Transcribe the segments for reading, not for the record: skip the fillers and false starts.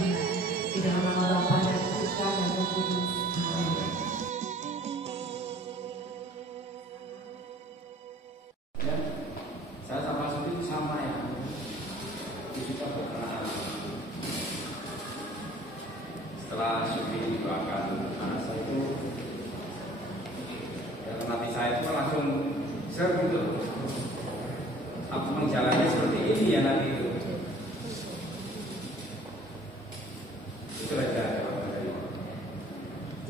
Di dalam nama Bapa dan Putra dan Roh Kudus. Amin. Ya, saya sama Suti sama ya. Kita pernah setelah Suti doakan anak saya itu, dalam hati saya itu langsung ser gitu. Aku menjalannya seperti ini ya nanti itu. Itu aja.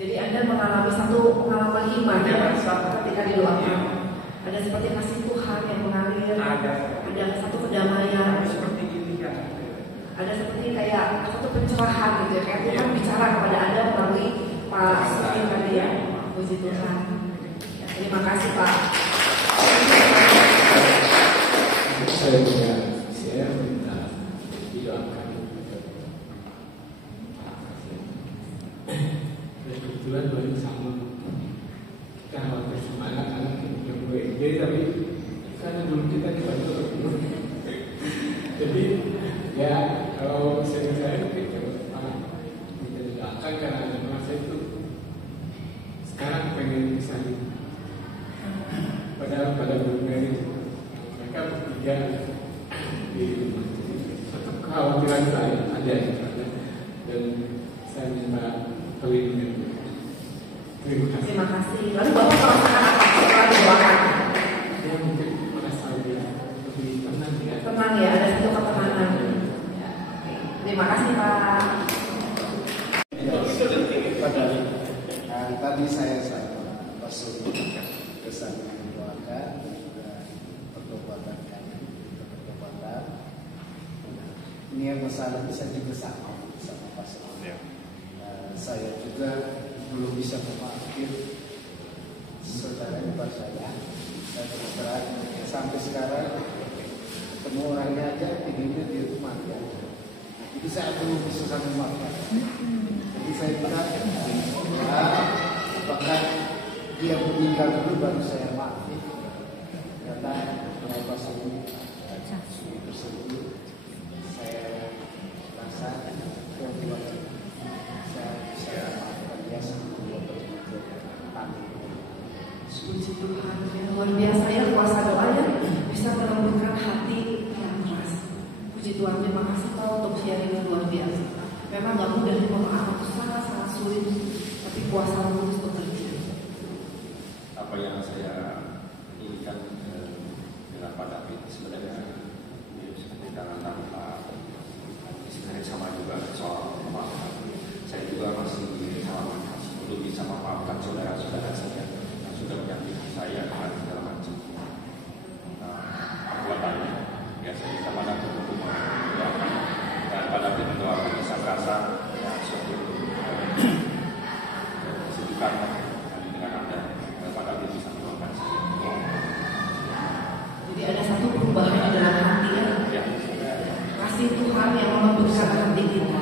Jadi Anda mengalami satu pengalaman iman ya, Ada. ketika didoakan. Ada seperti kasih Tuhan yang mengalir. Ada satu kedamaian. Seperti ini kan. Ada seperti kayak satu pencerahan gitu ya, kayak Tuhan bicara kepada Anda melalui Pak Suti tadi ya. Puji Tuhan. Ya, terima kasih Pak. Saya minta didoakan. Dan kebetulan baru sama kita waktu sama anak-anak yang WD, tapi karena belum kita dibantu. Jadi ya kalau saya kita didoakan karena anak saya itu sekarang pengen bisa padahal pada belum mereka bertiga di rumah. Satu kekhawatiran saya ada dan saya minta pelindungan. Terima kasih. Terima kasih. Lalu Bapak merasakan apa setelah didoakan? Ya mungkin merasa lebih tenang ya. Tenang ya, ada satu ketenangan. Ya, oke. Terima kasih Pak. Tadi saya masuk kesan mendoakan dan juga pertobatan kami, pertobatan. Ini yang masalah bisa juga sama pasangan. Saya juga belum bisa memaafkan saudara ipar saya. Dan terus sampai sekarang ketemu orangnya aja pinginnya di rumah ya. Itu saya belum bisa sama memaafkan. Jadi saya bilang, apakah dia meninggal dulu baru saya maafin? Karena beberapa suami tersebut saya rasa kebuatan saya bisa maafkan dia sebelum berbuat. Puji Tuhan, luar biasa ya kuasa doanya bisa melembutkan hati yang keras. Puji Tuhan, terima kasih Pak untuk sharing yang luar biasa. Memang gak mudah memaafkan, itu sangat sulit, tapi kuasa Roh Kudus bekerja. Apa yang saya inginkan dengan Pak David sebenarnya dengan tanpa sebenarnya sama juga soal memaafkan. Saya juga masih sama belum bisa memaafkan saudara-saudara saya yang sudah menyakiti saya dan segala macam. Perbuatannya biasanya sama David untuk mendoakan dan Pak David mendoakan kisah kasar yang suatu kesejukan dengan Anda. Pak David bisa mendoakan saya. Jadi ada satu perubahan di dalam hati ya. Kasih Tuhan yang melembutkan hati kita.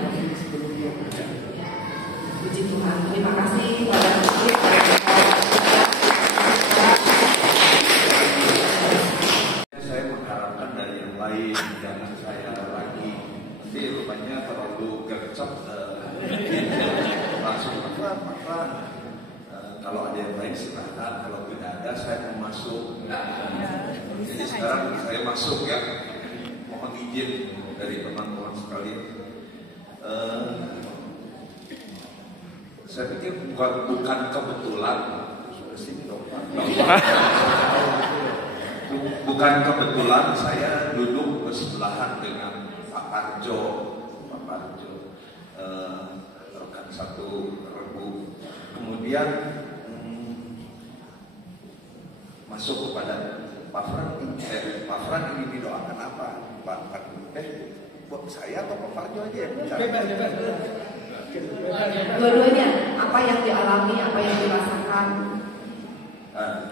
Puji Tuhan, terima kasih pada Saya mengharapkan dari yang lain, jangan saya lagi nanti rupanya terlalu gercep langsung maka kalau ada yang lain silahkan, kalau tidak ada saya mau masuk. Jadi sekarang saya masuk ya, mohon izin dari teman-teman sekalian. Saya pikir bukan kebetulan, bukan kebetulan saya duduk bersebelahan dengan Pak Parjo, rekan satu regu. Kemudian masuk kepada Pak Fran ini didoakan apa? Buat saya atau Pak Parjo aja yang bicara? dua-duanya, apa yang dialami, apa yang dirasakan.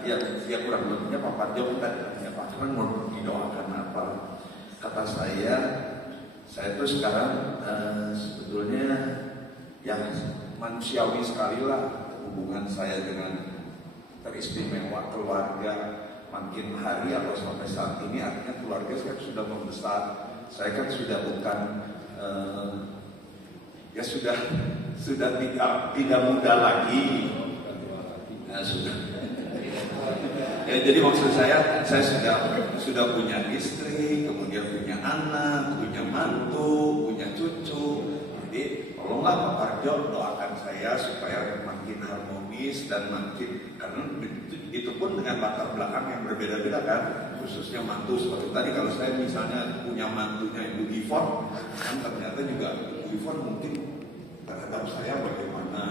Ya kurang lebihnya Pak Parjo tadi ya Pak Fran mau didoakan apa? Kata saya tuh sekarang sebetulnya yang manusiawi sekali lah hubungan saya dengan teristimewa keluarga makin hari atau sampai saat ini artinya keluarga saya sudah membesar. Saya kan sudah bukan ya sudah tidak muda lagi. Nah, sudah. Ya, jadi maksud saya sudah punya istri, kemudian punya anak, punya mantu, punya cucu. Jadi tolonglah Pak Parjo doakan saya supaya makin harmonis dan makin, karena itu pun dengan latar belakang yang berbeda-beda kan, khususnya mantu seperti tadi. Kalau saya misalnya punya mantunya Ibu Ivon, kan ternyata juga Ibu Ivon mungkin terhadap saya bagaimana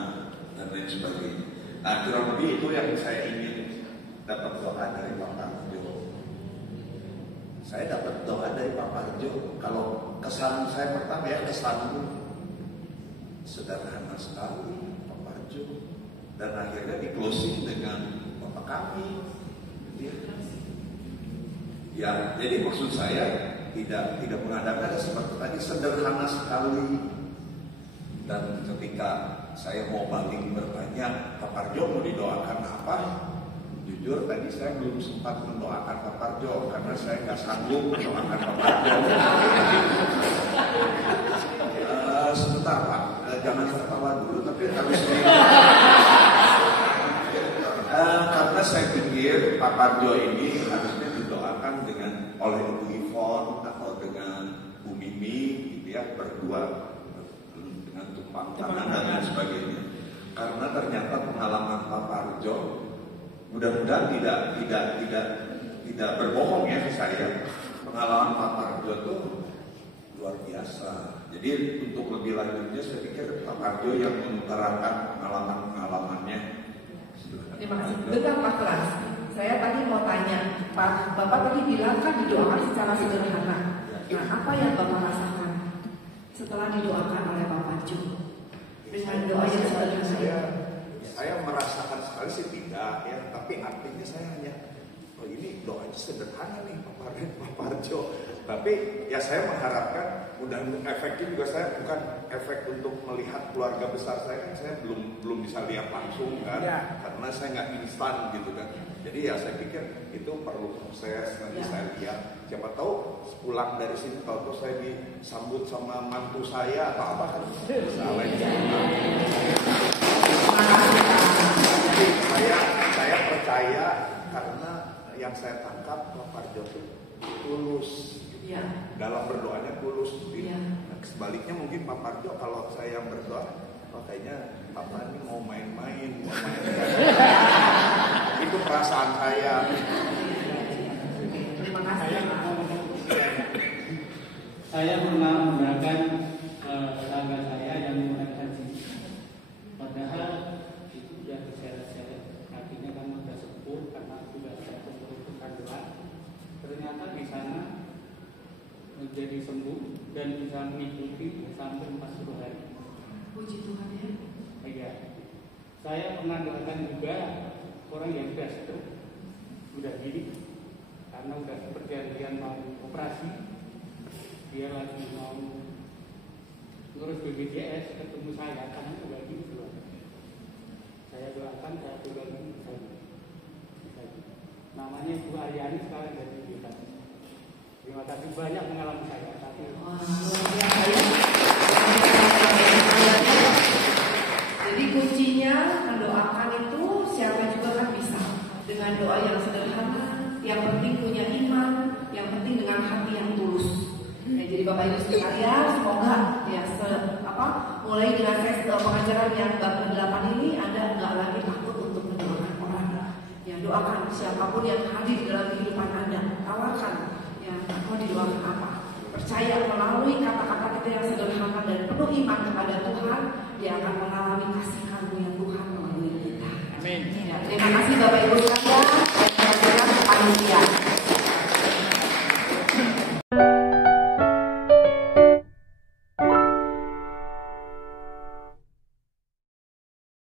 dan lain sebagainya. Nah, kurang lebih itu yang saya ingin dapat doa dari Pak Parjo. Saya dapat doa dari Pak Parjo. Kalau kesan saya pertama ya kesanmu sederhana sekali Pak Parjo, dan akhirnya di closing dengan Bapak kami. Ya, jadi maksud saya tidak mengadakan seperti tadi, sederhana sekali. Dan ketika saya mau balik bertanya Pak Parjo mau didoakan apa? Jujur tadi saya belum sempat mendoakan Pak Parjo karena saya nggak sanggup mendoakan Pak Parjo. Sebentar Pak, jangan tertawa dulu tapi harus karena saya pikir Pak Parjo ini harusnya didoakan oleh Ibu Ivon atau dengan Bu Mimi gitu ya, berdua dengan tumpang tangan dan lain sebagainya. Karena ternyata pengalaman Pak Parjo, mudah-mudahan tidak berbohong ya ke saya. Pengalaman Pak Parjo itu luar biasa. Jadi untuk lebih lanjutnya saya pikir Pak Parjo yang mengutarakan pengalaman-pengalamannya. Terima kasih. Bentar Pak Kelas, saya tadi mau tanya, Pak, Bapak tadi bilang kan didoakan secara sederhana. Nah, apa yang Bapak rasakan setelah didoakan oleh Pak Parjo? Dengan doa yang sederhana. Saya merasakan sekali sih tidak ya, tapi artinya saya hanya ini doanya sederhana nih Pak Parjo. Tapi ya saya mengharapkan mudah-mudahan efeknya juga, saya bukan efek untuk melihat keluarga besar saya kan, saya belum bisa lihat langsung kan ya, karena saya nggak instan gitu kan. Jadi ya saya pikir itu perlu proses, nanti ya, saya lihat. Siapa tahu pulang dari sini kalau saya disambut sama mantu saya atau apa kan. Salah Jadi saya percaya karena yang saya tangkap Pak Parjo itu tulus. Ya. Dalam berdoanya tulus. Ya. Nah, sebaliknya mungkin Pak Parjo kalau saya yang berdoa, kayaknya Papa ini mau main-main. Itu perasaan saya. Terima kasih. Saya pernah menggunakan tetangga saya yang menggunakan sini. Padahal itu sudah diseret-seret, kakinya kan sudah sepuh karena sudah saya membutuhkan doa. Ternyata di sana menjadi sembuh dan bisa mengikuti sampai 40 hari. Puji Tuhan ya. Iya. Saya pernah doakan juga orang yang sudah stroke, sudah gini, karena sudah perjanjian mau operasi, dia lagi mau ngurus BPJS, ketemu saya karena sudah gini dulu. Saya doakan, saya turun namanya Ibu Aryani sekarang jadi kita. Terima kasih banyak pengalaman saya. Jadi kuncinya mendoakan itu siapa juga kan bisa, dengan doa yang sederhana, yang penting punya iman, yang penting dengan hati yang tulus. Ya, jadi Bapak Ibu sekalian, semoga ya mulai dengan pengajaran yang bab 8 ini Anda nggak lagi takut untuk mendoakan orang. Ya, doakan siapapun yang hadir dalam kehidupan Anda, tawarkan yang mau didoakan apa. Percaya melalui kata-kata kita yang sederhana dan penuh iman kepada Tuhan, dia akan mengalami kasih karunia Tuhan melalui kita. Amin. Ya, terima kasih Bapak Ibu sekalian. Saya panitia.